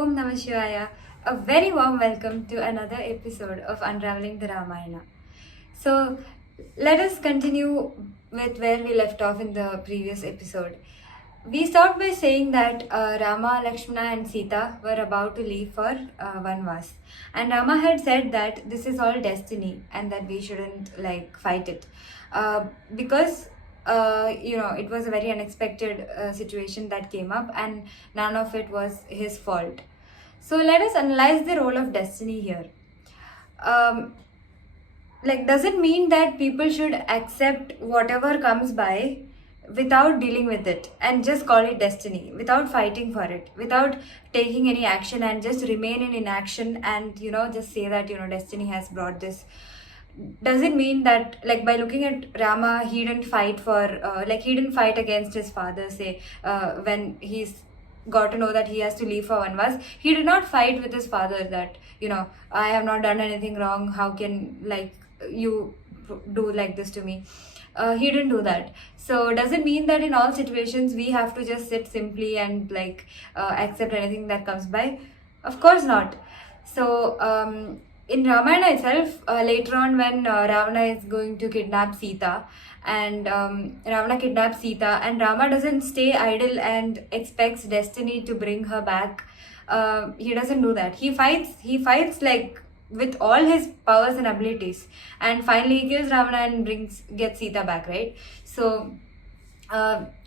Om Namah Shivaya. A very warm welcome to another episode of Unravelling the Ramayana. So, let us continue with where we left off in the previous episode. We stopped by saying that Rama, Lakshmana, and Sita were about to leave for Vanvas, and Rama had said that this is all destiny and that we shouldn't fight it because it was a very unexpected situation that came up, and none of it was his fault. So let us analyze the role of destiny here. Um, does it mean that people should accept whatever comes by without dealing with it and just call it destiny, without fighting for it, without taking any action, and just remain in inaction and just say that destiny has brought this? Does it mean that, by looking at Rama, he didn't fight for he didn't fight against his father, say when he's got to know that he has to leave for Vanvas? He did not fight with his father that I have not done anything wrong, how can you do like this to me? He didn't do that. So does it mean that in all situations we have to just sit simply and accept anything that comes by? Of course not. So in Ramayana itself, later on when Ravana is going to kidnap Sita, and Ravana kidnaps Sita, and Rama doesn't stay idle and expects destiny to bring her back. He doesn't do that. He fights with all his powers and abilities, and finally he kills Ravana and gets Sita back, right? So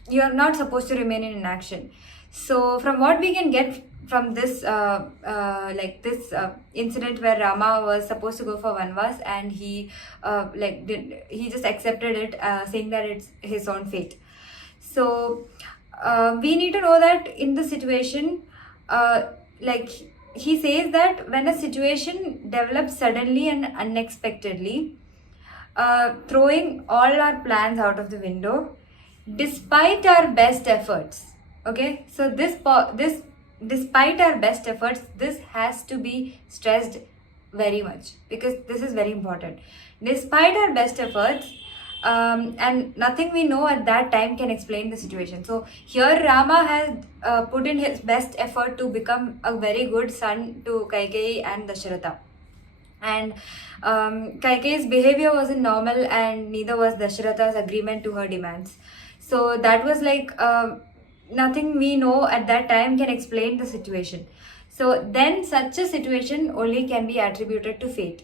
you are not supposed to remain in inaction. So from what we can get from this incident where Rama was supposed to go for Vanvas, and he he just accepted it, saying that it's his own fate. So we need to know that in the situation, he says that when a situation develops suddenly and unexpectedly, throwing all our plans out of the window, despite our best efforts. Okay, so this despite our best efforts, this has to be stressed very much, because this is very important. Despite our best efforts, and nothing we know at that time can explain the situation. So here Rama has put in his best effort to become a very good son to Kaikeyi and Dasharatha. And Kaikeyi's behavior wasn't normal, and neither was Dasharatha's agreement to her demands. So that was nothing we know at that time can explain the situation. So then such a situation only can be attributed to fate.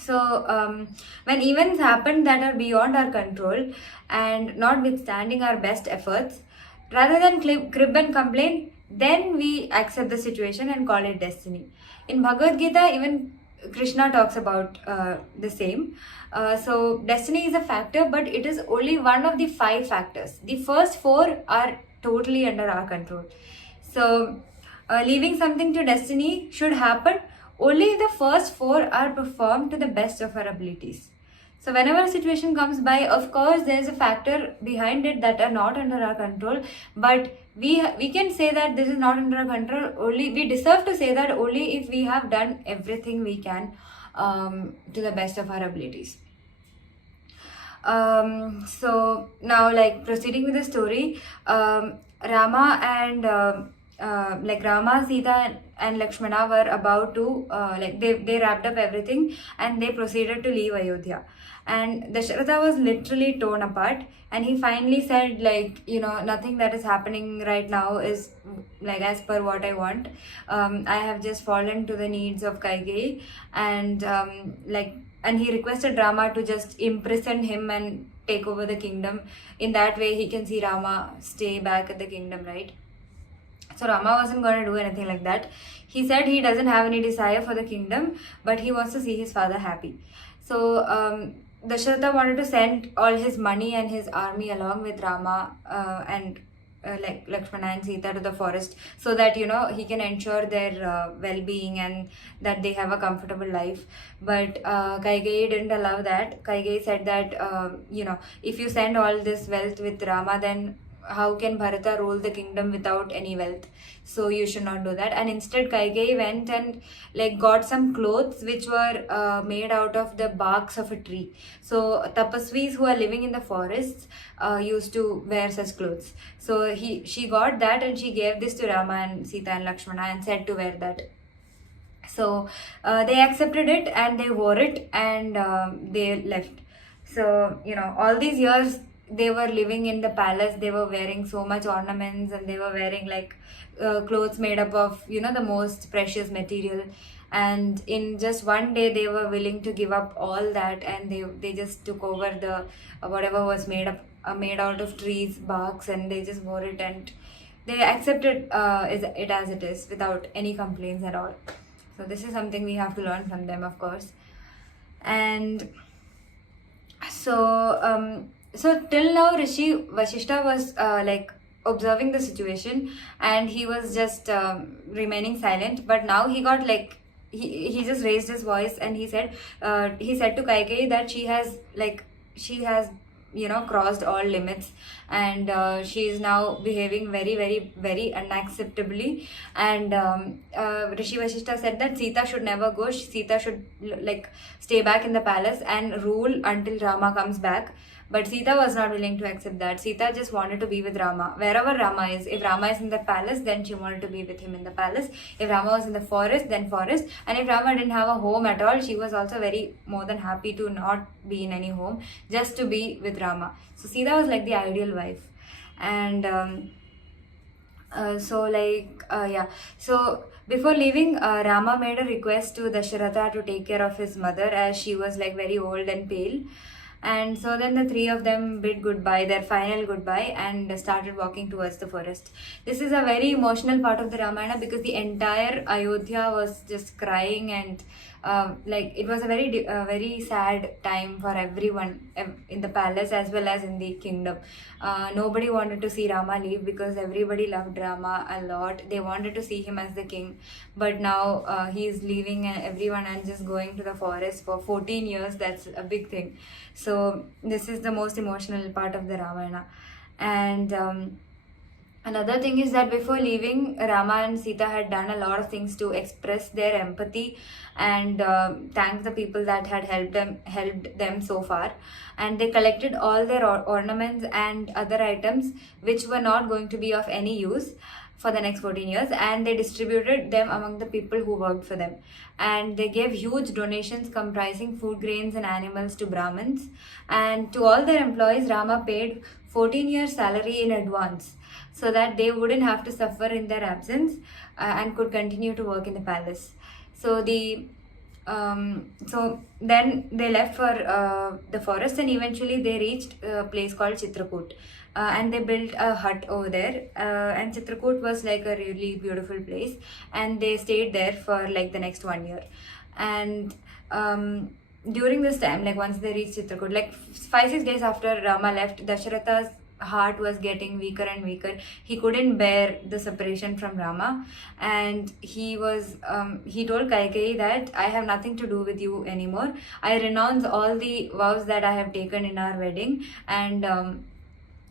So when events happen that are beyond our control and notwithstanding our best efforts, rather than crib and complain, then we accept the situation and call it destiny. In Bhagavad Gita, even Krishna talks about the same. So destiny is a factor, but it is only one of the 5 factors. The first 4 are totally under our control. So leaving something to destiny should happen only if the first 4 are performed to the best of our abilities. So whenever a situation comes by, of course there is a factor behind it that are not under our control, but we can say that this is not under our control. Only we deserve to say that only if we have done everything we can to the best of our abilities. So now, proceeding with the story, Rama and Rama, Sita and Lakshmana were about to they wrapped up everything and they proceeded to leave Ayodhya. And Dasharatha was literally torn apart, and he finally said, nothing that is happening right now is as per what I want. I have just fallen to the needs of Kaikeyi, and and he requested Rama to just imprison him and take over the kingdom. In that way, he can see Rama stay back at the kingdom, right? So Rama wasn't going to do anything like that. He said he doesn't have any desire for the kingdom, but he wants to see his father happy. So Dasharatha wanted to send all his money and his army along with Rama and Lakshmana and Sita to the forest, so that he can ensure their well-being and that they have a comfortable life. But Kaikeyi didn't allow that. Kaikeyi said that if you send all this wealth with Rama, then how can Bharata rule the kingdom without any wealth? So you should not do that. And instead, Kaikeyi went and like got some clothes which were made out of the barks of a tree. So tapasvis who are living in the forests used to wear such clothes. So she got that and she gave this to Rama and Sita and Lakshmana and said to wear that. So they accepted it and they wore it and they left. So, all these years they were living in the palace, they were wearing so much ornaments and they were wearing like clothes made up of, the most precious material. And in just one day, they were willing to give up all that and they just took over the whatever was made out of trees, barks, and they just wore it and they accepted it as it is without any complaints at all. So this is something we have to learn from them, of course. And so till now, Rishi Vashishta was like observing the situation and he was just remaining silent. But now he got like he just raised his voice and he said to Kaikeyi that she has crossed all limits and she is now behaving very, very, very unacceptably. And Rishi Vashishta said that Sita should never go. Sita should like stay back in the palace and rule until Rama comes back. But Sita was not willing to accept that. Sita just wanted to be with Rama. Wherever Rama is. If Rama is in the palace, then she wanted to be with him in the palace. If Rama was in the forest, then forest. And if Rama didn't have a home at all, she was also very more than happy to not be in any home, just to be with Rama. So Sita was like the ideal wife. And So before leaving, Rama made a request to Dasharatha to take care of his mother as she was like very old and pale. And so then the three of them bid goodbye, their final goodbye, and started walking towards the forest. This is a very emotional part of the Ramayana because the entire Ayodhya was just crying and it was a very sad time for everyone in the palace as well as in the kingdom. Nobody wanted to see Rama leave because everybody loved Rama a lot. They wanted to see him as the king, but now he is leaving everyone and just going to the forest for 14 years. That's a big thing. So this is the most emotional part of the Ramayana. And another thing is that before leaving, Rama and Sita had done a lot of things to express their empathy and thank the people that had helped them so far. And they collected all their ornaments and other items which were not going to be of any use for the next 14 years, and they distributed them among the people who worked for them. And they gave huge donations comprising food, grains and animals to Brahmins. And to all their employees, Rama paid 14 years salary in advance so that they wouldn't have to suffer in their absence and could continue to work in the palace. So then they left for the forest and eventually they reached a place called Chitrakoot. And they built a hut over there and Chitrakoot was like a really beautiful place and they stayed there for like the next 1 year. And during this time, like once they reached Chitrakoot, like 5-6 days after Rama left, Dasharatha's heart was getting weaker and weaker. He couldn't bear the separation from Rama and he told Kaikeyi that I have nothing to do with you anymore. I renounce all the vows that I have taken in our wedding and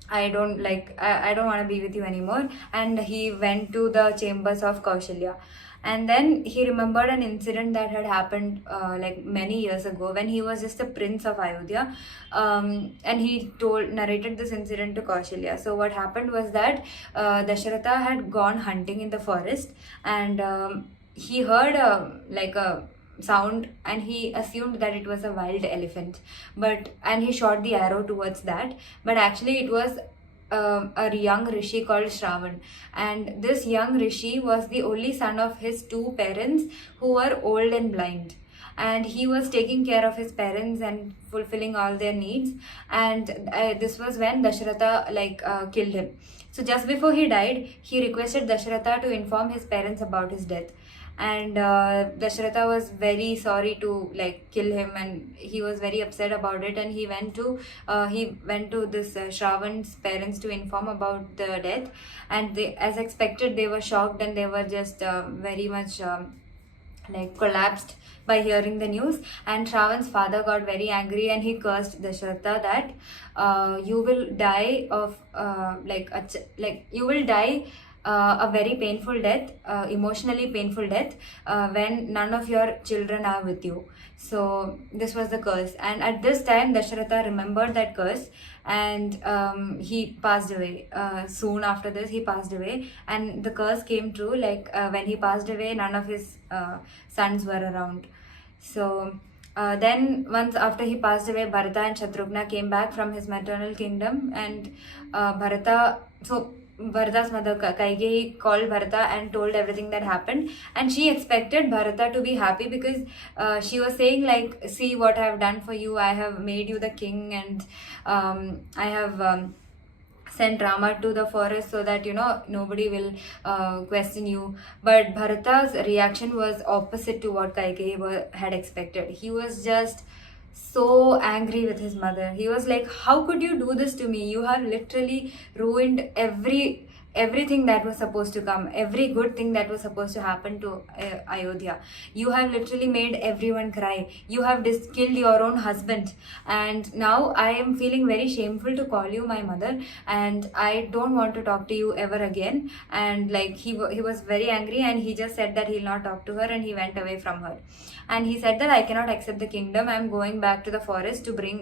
I don't want to be with you anymore. And he went to the chambers of Kaushalya. And then he remembered an incident that had happened like many years ago when he was just a prince of Ayodhya. And he narrated this incident to Kaushalya. So what happened was that Dasharatha had gone hunting in the forest and he heard a sound and he assumed that it was a wild elephant, and he shot the arrow towards that, but actually it was a young rishi called Shravan, and this young rishi was the only son of his two parents who were old and blind, and he was taking care of his parents and fulfilling all their needs. And this was when Dasharatha killed him. So just before he died, he requested Dasharatha to inform his parents about his death. And Dasharatha was very sorry to kill him, and he was very upset about it, and he went to this Shravan's parents to inform about the death. And they, as expected, they were shocked and they were just very much like collapsed by hearing the news, and Shravan's father got very angry and he cursed Dasharatha that you will die of you will die a very painful death, emotionally painful death, when none of your children are with you. So this was the curse, and at this time Dasharatha remembered that curse, and he passed away. Soon after this, he passed away, and the curse came true. Like when he passed away, none of his sons were around. So then, once after he passed away, Bharata and Shatrughna came back from his maternal kingdom, and Bharata's mother Kaigeyi called Bharata and told everything that happened, and she expected Bharata to be happy because she was saying like, "See what I have done for you. I have made you the king, and I have." Sent Rama to the forest so that nobody will question you. But Bharata's reaction was opposite to what Kaikeyi had expected. He was just so angry with his mother. He was like, "How could you do this to me? You have literally ruined everything that was supposed to come, every good thing that was supposed to happen to Ayodhya. You have literally made everyone cry. You have killed your own husband, and now I am feeling very shameful to call you my mother, and I don't want to talk to you ever again." And like he was very angry, and he just said that he'll not talk to her, and he went away from her. And he said that, "I cannot accept the kingdom. I'm going back to the forest to bring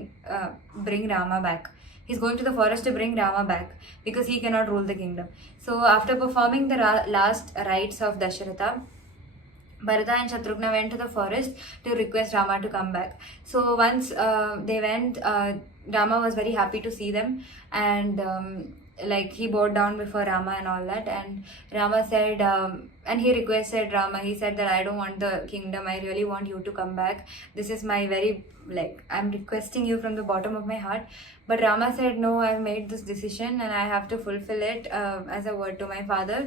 Rama back." He's going to the forest to bring Rama back because he cannot rule the kingdom. So after performing the last rites of Dasharatha, Bharata and Shatrughna went to the forest to request Rama to come back. So once they went, Rama was very happy to see them, and like he bowed down before Rama and all that. And Rama said, and he requested Rama. He said that, "I don't want the kingdom. I really want you to come back. This is my I'm requesting you from the bottom of my heart." But Rama said, "No, I've made this decision and I have to fulfill it as a word to my father,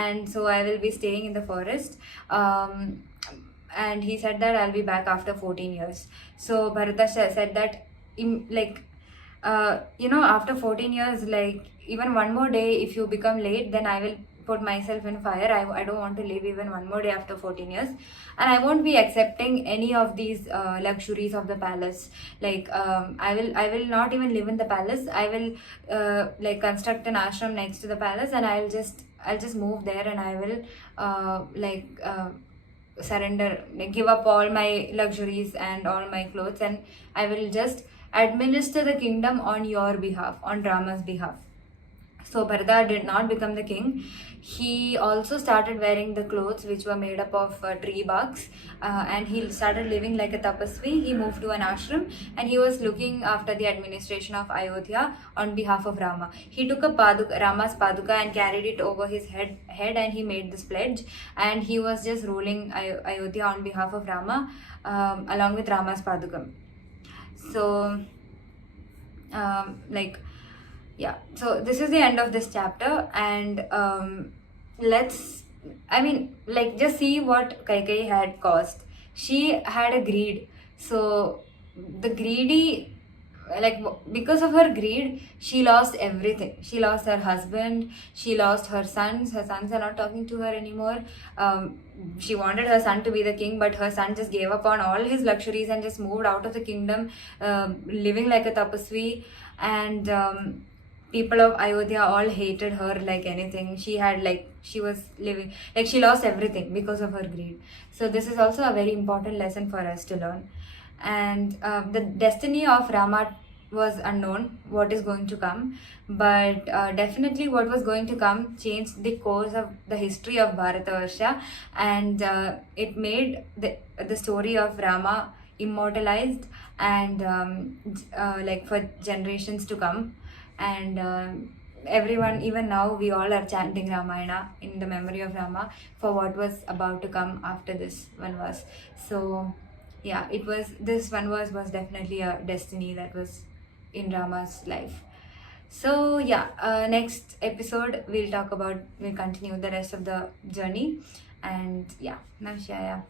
and so I will be staying in the forest." And he said that, "I'll be back after 14 years. So Bharata said that, after 14 years, like even one more day, if you become late, then I will put myself in fire. I don't want to live even one more day after 14 years. And I won't be accepting any of these luxuries of the palace. I will not even live in the palace. I will construct an ashram next to the palace, and I'll just move there, and I will surrender, give up all my luxuries and all my clothes, and I will just administer the kingdom on your behalf, on Rama's behalf." So Bharata did not become the king. He also started wearing the clothes which were made up of tree barks, and he started living like a tapasvi. He moved to an ashram, and he was looking after the administration of Ayodhya on behalf of Rama. He took Rama's paduka and carried it over his head, and he made this pledge, and he was just ruling Ayodhya on behalf of Rama, along with Rama's paduka. So yeah, so this is the end of this chapter, and just see what Kaikeyi had caused. She had a greed. So the greedy, because of her greed, she lost everything. She lost her husband, she lost her sons. Her sons are not talking to her anymore. She wanted her son to be the king, but her son just gave up on all his luxuries and just moved out of the kingdom, living like a tapasvi. And people of Ayodhya all hated her like anything. She lost everything because of her greed. So this is also a very important lesson for us to learn. And the destiny of Rama was unknown, what is going to come, but definitely what was going to come changed the course of the history of Bharatavarsha, and it made the story of Rama immortalized, and for generations to come. And everyone, even now, we all are chanting Ramayana in the memory of Rama for what was about to come after this Vanvas. So yeah, this Vanvas was definitely a destiny that was in Rama's life. So yeah, next episode we'll continue the rest of the journey. And yeah, Namaskar.